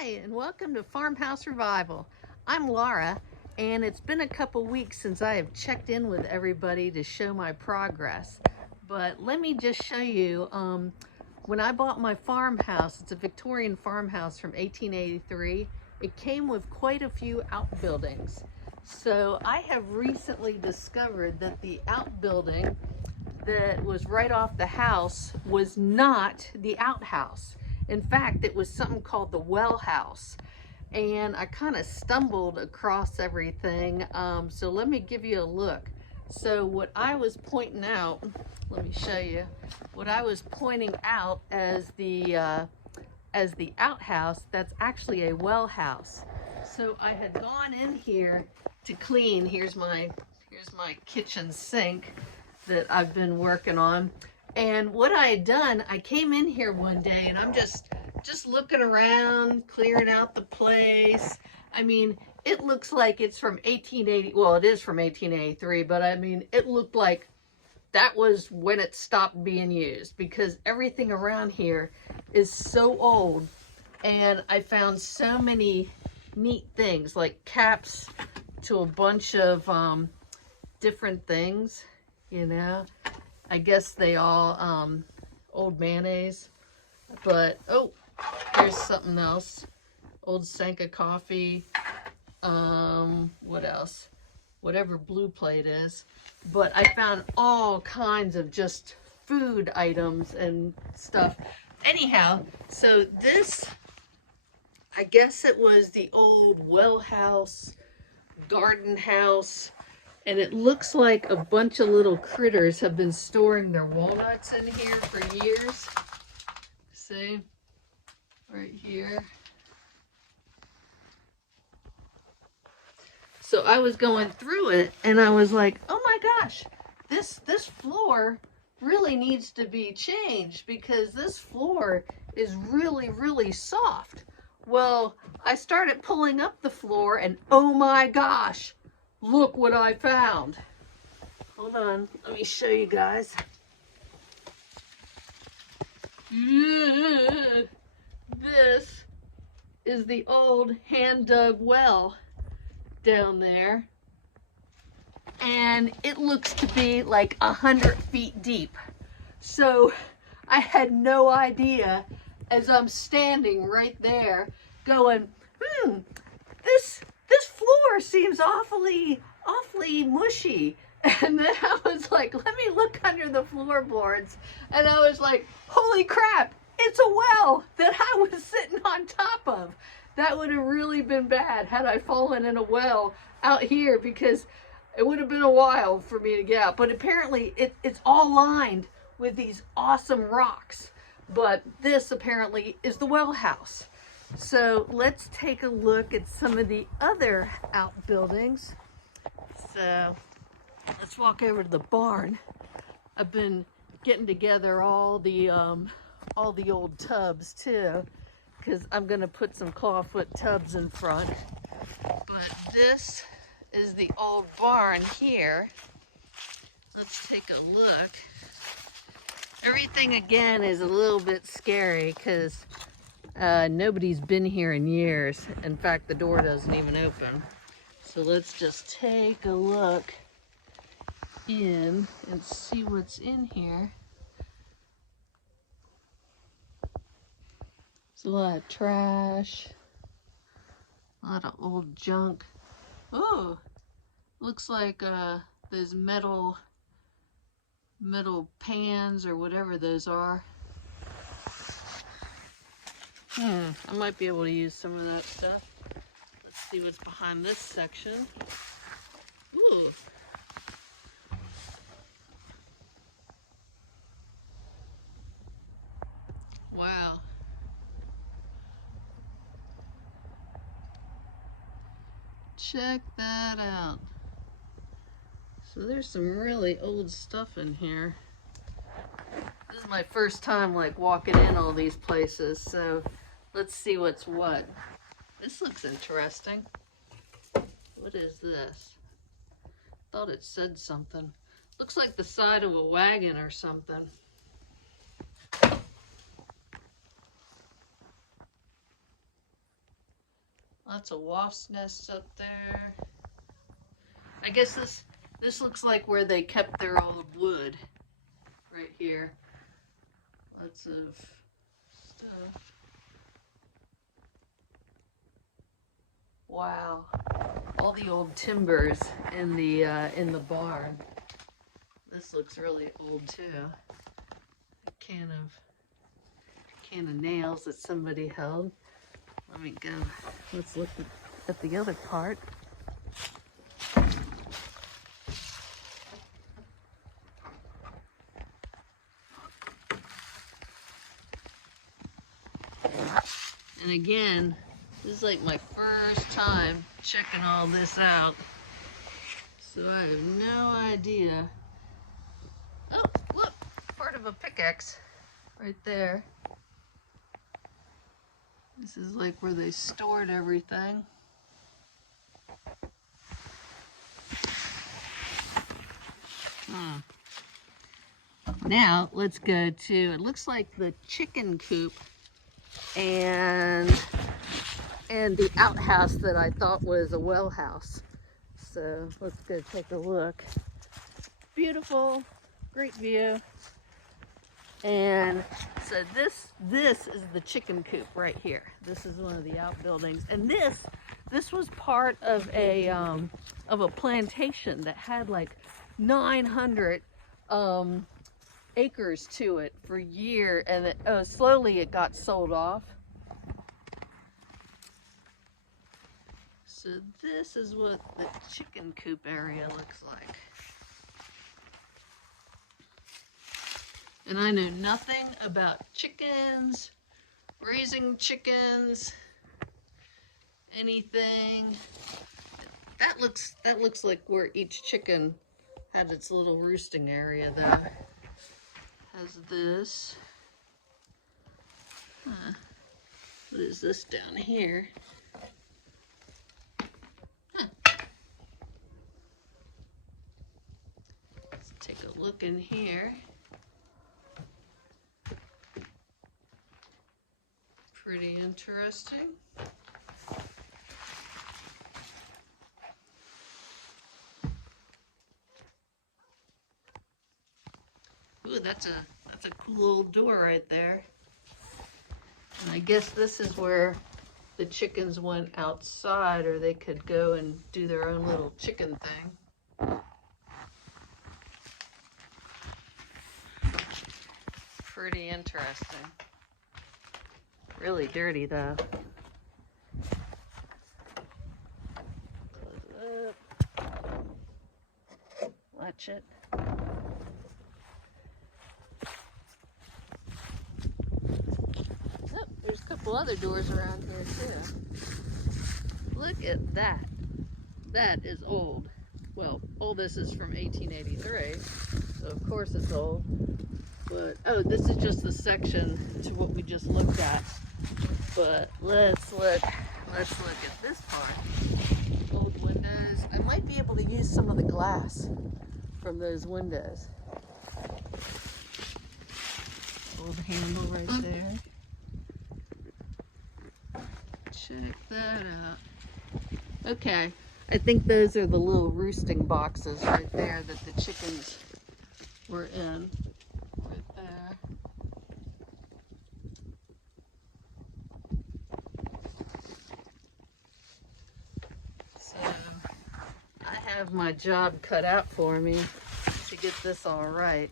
Hi, and welcome to Farmhouse Revival. I'm Laura, and it's been a couple weeks since I have checked in with everybody to show my progress. But let me just show you, when I bought my farmhouse, it's a Victorian farmhouse from 1883, it came with quite a few outbuildings. So I have recently discovered that the outbuilding that was right off the house was not the outhouse. In fact, it was something called the well house. And I kind of stumbled across everything. So let me give you a look. So what I was pointing out, let me show you, what I was pointing out as the outhouse, that's actually a well house. So I had gone in here to clean. Here's my kitchen sink that I've been working on. And what I had done, I came in here one day and I'm just looking around, clearing out the place. I mean, it looks like it's from 1880. Well, it is from 1883, but I mean, it looked like that was when it stopped being used because everything around here is so old. And I found so many neat things like caps to a bunch of different things, you know. I guess they all old mayonnaise, but oh, here's something else. Old Sanka coffee. What else? Whatever blue plate is. But I found all kinds of just food items and stuff. Anyhow, so this, I guess it was the old well house, garden house, and it looks like a bunch of little critters have been storing their walnuts in here for years. See, right here. So I was going through it and I was like, oh my gosh, this floor really needs to be changed because this floor is really soft. Well, I started pulling up the floor and oh my gosh, look what I found. Hold on, let me show you guys. This is the old hand-dug well down there. And it looks to be like 100 feet deep. So I had no idea as I'm standing right there going, this floor seems awfully mushy. And then I was like, let me look under the floorboards. And I was like, holy crap, it's a well that I was sitting on top of. That would have really been bad had I fallen in a well out here because it would have been a while for me to get out. But apparently it's all lined with these awesome rocks. But this apparently is the well house. So let's take a look at some of the other outbuildings. So let's walk over to the barn. I've been getting together all the old tubs too, because I'm gonna put some clawfoot tubs in front. But this is the old barn here. Let's take a look. Everything again is a little bit scary because nobody's been here in years. In fact, the door doesn't even open. So let's just take a look in and see what's in here. There's a lot of trash, a lot of old junk. Oh, looks like those metal pans or whatever those are. I might be able to use some of that stuff. Let's see what's behind this section. Ooh. Wow. Check that out. So there's some really old stuff in here. This is my first time like walking in all these places, so let's see what's what. This looks interesting. What is this? Thought it said something. Looks like the side of a wagon or something. Lots of wasp nests up there. I guess this looks like where they kept their old wood. Right here. Lots of stuff. Wow. All the old timbers in the barn. This looks really old too. A can of nails that somebody held. Let me go. Let's look at the other part. And again, this is like my first time checking all this out. So I have no idea. Oh, look, part of a pickaxe right there. This is like where they stored everything. Now let's go to, it looks like the chicken coop and the outhouse that I thought was a well house. So let's go take a look. Beautiful, great view. And so this is the chicken coop right here. This is one of the outbuildings, and this was part of a plantation that had like 900 acres to it for years, and slowly it got sold off. So this is what the chicken coop area looks like. And I know nothing about chickens, raising chickens, anything. That looks like where each chicken had its little roosting area though. Has this. What is this down here? Let's take a look in here. Pretty interesting. Ooh, that's a cool old door right there. And I guess this is where the chickens went outside, or they could go and do their own little chicken thing. Pretty interesting. Really dirty though. Close it up. Watch it. Oh, there's a couple other doors around here too. Look at that. That is old. Well, all this is from 1883, so of course it's old. But, oh, this is just the section to what we just looked at. But let's look at this part. Old windows. I might be able to use some of the glass from those windows. Old handle right there. Check that out. Okay, I think those are the little roosting boxes right there that the chickens were in. Right there. So I have my job cut out for me to get this all right.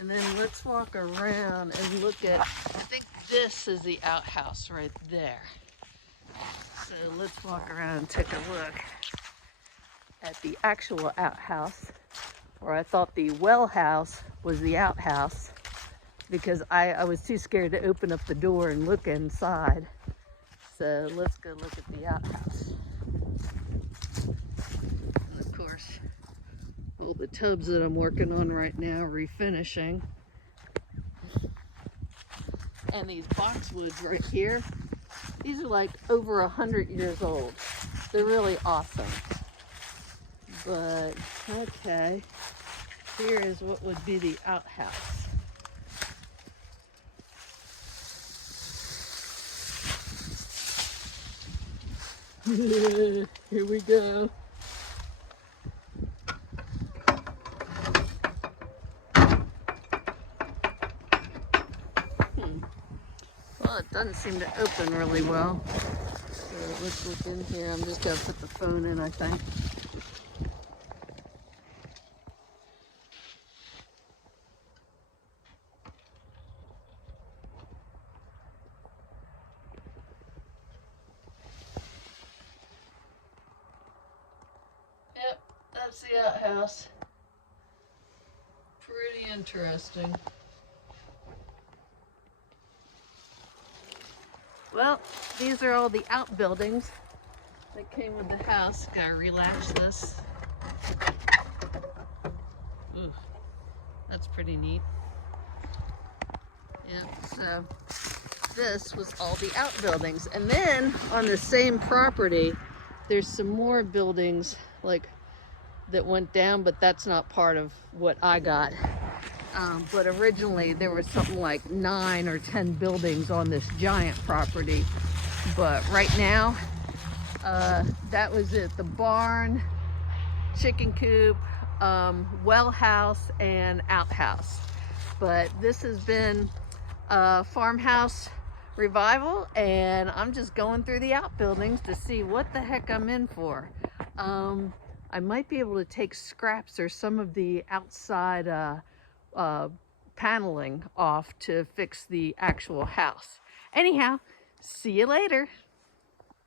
And then let's walk around and look at, I think this is the outhouse right there. So let's walk around and take a look at the actual outhouse, or I thought the well house was the outhouse because I was too scared to open up the door and look inside. So let's go look at the outhouse. And of course, all the tubs that I'm working on right now, refinishing. And these boxwoods right here, these are like over 100 years old. They're really awesome. But, okay, here is what would be the outhouse. Here we go. Well, it doesn't seem to open really well. So let's look in here. I'm just gonna put the phone in, I think. Yep, that's the outhouse. Pretty interesting. Well, these are all the outbuildings that came with the house. Gotta relax this. Ooh, that's pretty neat. Yep, so this was all the outbuildings. And then on the same property, there's some more buildings like that went down, but that's not part of what I got. But originally there was something like 9 or 10 buildings on this giant property. But right now, that was it. The barn, chicken coop, well house, and outhouse. But this has been Farmhouse Revival, and I'm just going through the outbuildings to see what the heck I'm in for. I might be able to take scraps or some of the outside paneling off to fix the actual house. Anyhow, see you later.